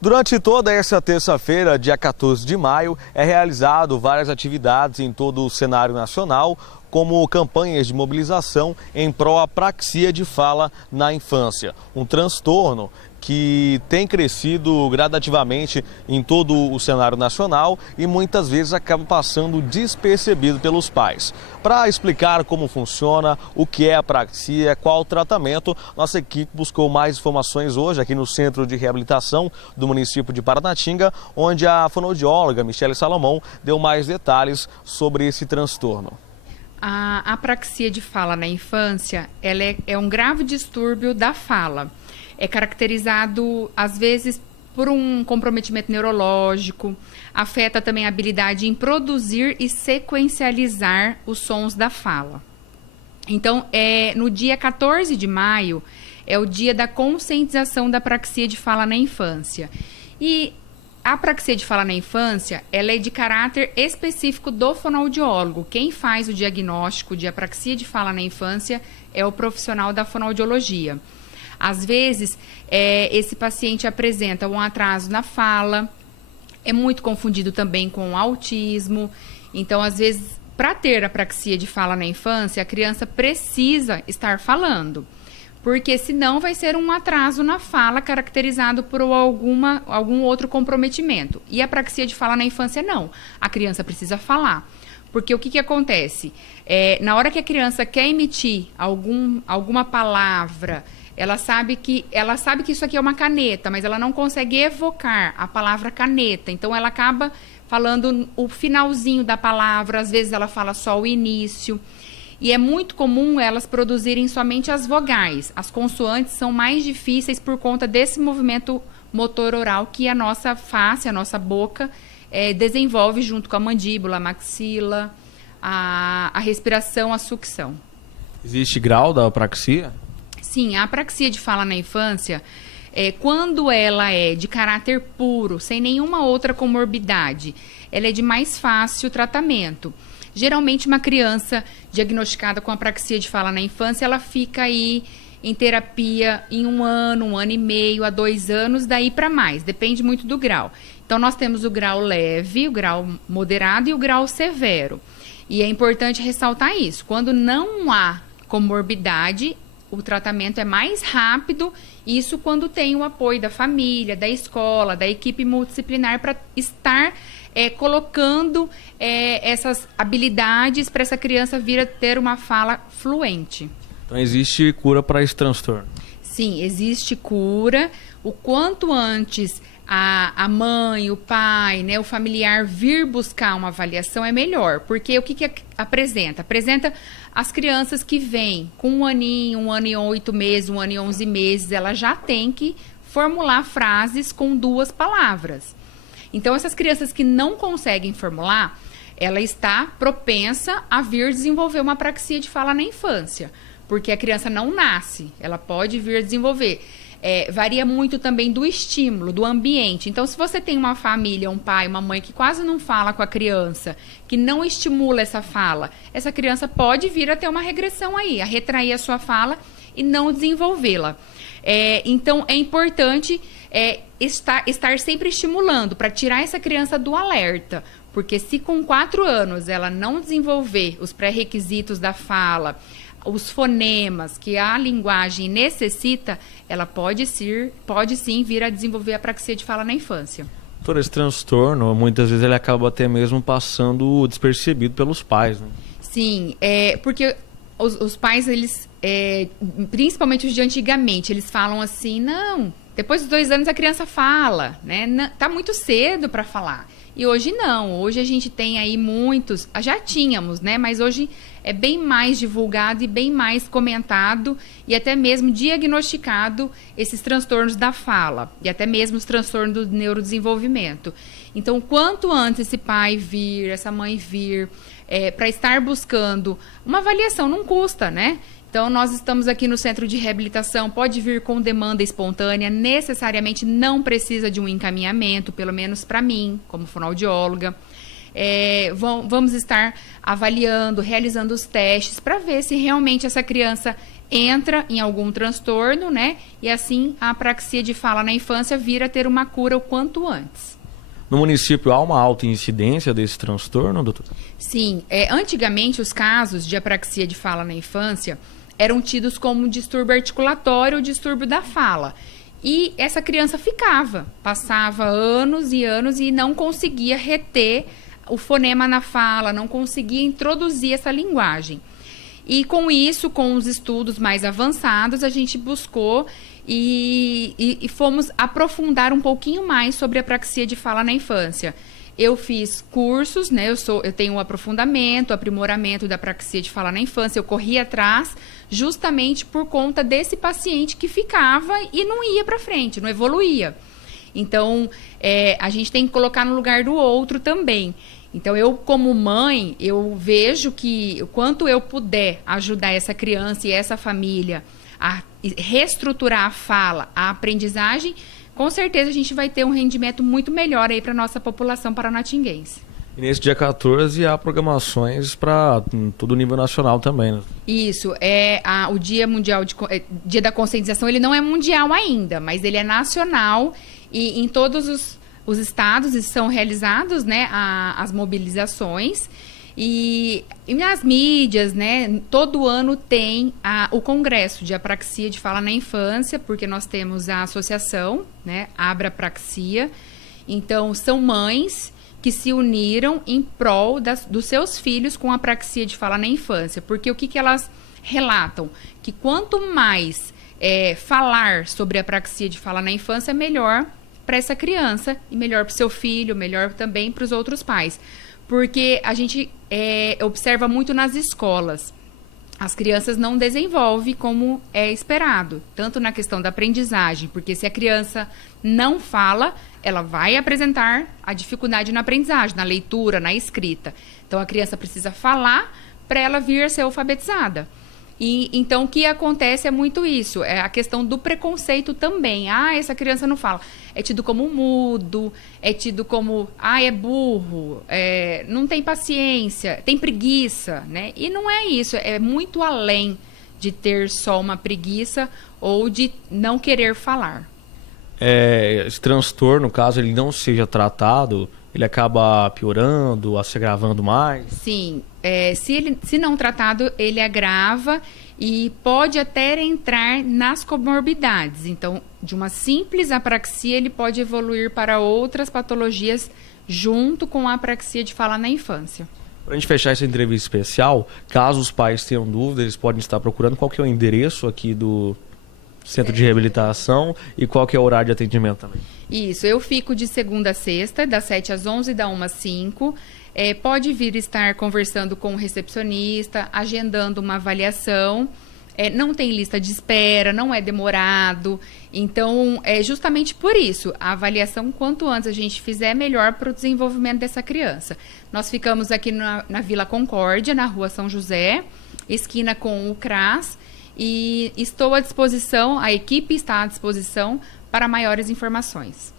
Durante toda essa terça-feira, dia 14 de maio, é realizado várias atividades em todo o cenário nacional, como campanhas de mobilização em prol apraxia de fala na infância, um transtorno que tem crescido gradativamente em todo o cenário nacional e muitas vezes acaba passando despercebido pelos pais. Para explicar como funciona, o que é apraxia, qual o tratamento, nossa equipe buscou mais informações hoje aqui no Centro de Reabilitação do município de Paranatinga, onde a fonoaudióloga Michele Salomão deu mais detalhes sobre esse transtorno. A apraxia de fala na infância, ela é um grave distúrbio da fala. É caracterizado, às vezes, por um comprometimento neurológico, afeta também a habilidade em produzir e sequencializar os sons da fala. Então, no dia 14 de maio, é o dia da conscientização da apraxia de fala na infância. E a apraxia de fala na infância, ela é de caráter específico do fonoaudiólogo. Quem faz o diagnóstico de apraxia de fala na infância é o profissional da fonoaudiologia. Às vezes, esse paciente apresenta um atraso na fala, é muito confundido também com autismo. Então, às vezes, para ter apraxia de fala na infância, a criança precisa estar falando, porque senão vai ser um atraso na fala caracterizado por algum outro comprometimento. E a apraxia de fala na infância, não. A criança precisa falar. Porque o que acontece? Na hora que a criança quer emitir alguma palavra, ela sabe que isso aqui é uma caneta, mas ela não consegue evocar a palavra caneta. Então, ela acaba falando o finalzinho da palavra, às vezes ela fala só o início. E é muito comum elas produzirem somente as vogais. As consoantes são mais difíceis por conta desse movimento motor oral que a nossa face, a nossa boca, desenvolve junto com a mandíbula, a maxila, a respiração, a sucção. Existe grau da apraxia? Sim, a apraxia de fala na infância, quando ela é de caráter puro, sem nenhuma outra comorbidade, ela é de mais fácil tratamento. Geralmente, uma criança diagnosticada com apraxia de fala na infância, ela fica aí em terapia em 1 ano, 1 ano e meio, a 2 anos, daí para mais, depende muito do grau. Então, nós temos o grau leve, o grau moderado e o grau severo. E é importante ressaltar isso, quando não há comorbidade, o tratamento é mais rápido, isso quando tem o apoio da família, da escola, da equipe multidisciplinar para estar colocando essas habilidades para essa criança vir a ter uma fala fluente. Então existe cura para esse transtorno? Sim, existe cura. O quanto antes a mãe, o pai, né, o familiar vir buscar uma avaliação é melhor, porque o que apresenta? Apresenta as crianças que vêm com 1 aninho, 1 ano e 8 meses, 1 ano e 11 meses, ela já tem que formular frases com 2 palavras. Então, essas crianças que não conseguem formular, ela está propensa a vir desenvolver uma apraxia de fala na infância, porque a criança não nasce, ela pode vir desenvolver. Varia muito também do estímulo, do ambiente. Então, se você tem uma família, um pai, uma mãe que quase não fala com a criança, que não estimula essa fala, essa criança pode vir a ter uma regressão aí, a retrair a sua fala e não desenvolvê-la. Então, é importante estar sempre estimulando para tirar essa criança do alerta, porque se com 4 anos ela não desenvolver os pré-requisitos da fala, os fonemas que a linguagem necessita, ela pode sim vir a desenvolver a apraxia de fala na infância. Por esse transtorno, muitas vezes ele acaba até mesmo passando despercebido pelos pais, né? Sim, porque os pais, eles, principalmente os de antigamente, eles falam assim, não, depois dos 2 anos a criança fala, né? Tá muito cedo para falar. E hoje não, hoje a gente tem aí muitos, já tínhamos, né? Mas hoje é bem mais divulgado e bem mais comentado e até mesmo diagnosticado esses transtornos da fala e até mesmo os transtornos do neurodesenvolvimento. Então, quanto antes esse pai vir, essa mãe vir, para estar buscando uma avaliação, não custa, né? Então, nós estamos aqui no Centro de Reabilitação, pode vir com demanda espontânea, necessariamente não precisa de um encaminhamento, pelo menos para mim, como fonoaudióloga. Vamos estar avaliando, realizando os testes para ver se realmente essa criança entra em algum transtorno, né? E assim a apraxia de fala na infância vira a ter uma cura o quanto antes. No município há uma alta incidência desse transtorno, doutor? Sim, antigamente os casos de apraxia de fala na infância eram tidos como distúrbio articulatório ou distúrbio da fala. E essa criança passava anos e não conseguia reter o fonema na fala, não conseguia introduzir essa linguagem. E com isso, com os estudos mais avançados, a gente buscou e fomos aprofundar um pouquinho mais sobre a apraxia de fala na infância. Eu fiz cursos, né? Eu tenho um aprimoramento da apraxia de fala na infância. Eu corri atrás justamente por conta desse paciente que ficava e não ia para frente, não evoluía. Então, a gente tem que colocar no lugar do outro também. Então, eu como mãe, eu vejo que o quanto eu puder ajudar essa criança e essa família a reestruturar a fala, a aprendizagem, com certeza a gente vai ter um rendimento muito melhor aí para a nossa população paranatinguense. E nesse dia 14 há programações para todo o nível nacional também, né? Isso, o Dia Mundial Dia da Conscientização, ele não é mundial ainda, mas ele é nacional e em todos os estados são realizados, né, as mobilizações. E nas mídias, né, todo ano tem o Congresso de Apraxia de Fala na Infância, porque nós temos a associação, né, Abrapraxia. Então, são mães que se uniram em prol dos seus filhos com apraxia de fala na infância. Porque o que elas relatam? Que quanto mais falar sobre apraxia de fala na infância, melhor para essa criança e melhor para o seu filho, melhor também para os outros pais. Porque a gente observa muito nas escolas. As crianças não desenvolvem como é esperado, tanto na questão da aprendizagem, porque se a criança não fala, ela vai apresentar a dificuldade na aprendizagem, na leitura, na escrita. Então, a criança precisa falar para ela vir a ser alfabetizada. E então, o que acontece é muito isso, é a questão do preconceito também. Essa criança não fala. É tido como mudo, é tido como, é burro, não tem paciência, tem preguiça, né? E não é isso, é muito além de ter só uma preguiça ou de não querer falar. Esse transtorno, caso ele não seja tratado, ele acaba piorando, se agravando mais? Sim, se não tratado, ele agrava e pode até entrar nas comorbidades. Então, de uma simples apraxia, ele pode evoluir para outras patologias junto com a apraxia de fala na infância. Para a gente fechar essa entrevista especial, caso os pais tenham dúvidas, eles podem estar procurando qual que é o endereço aqui do Centro de Reabilitação e qual que é o horário de atendimento também. Isso, eu fico de segunda a sexta, das 7 às 11 e da 1 às 5. Pode vir estar conversando com o recepcionista, agendando uma avaliação. Não tem lista de espera, não é demorado. Então, é justamente por isso, a avaliação, quanto antes a gente fizer, melhor para o desenvolvimento dessa criança. Nós ficamos aqui na Vila Concórdia, na Rua São José, esquina com o CRAS, e estou à disposição, a equipe está à disposição para maiores informações.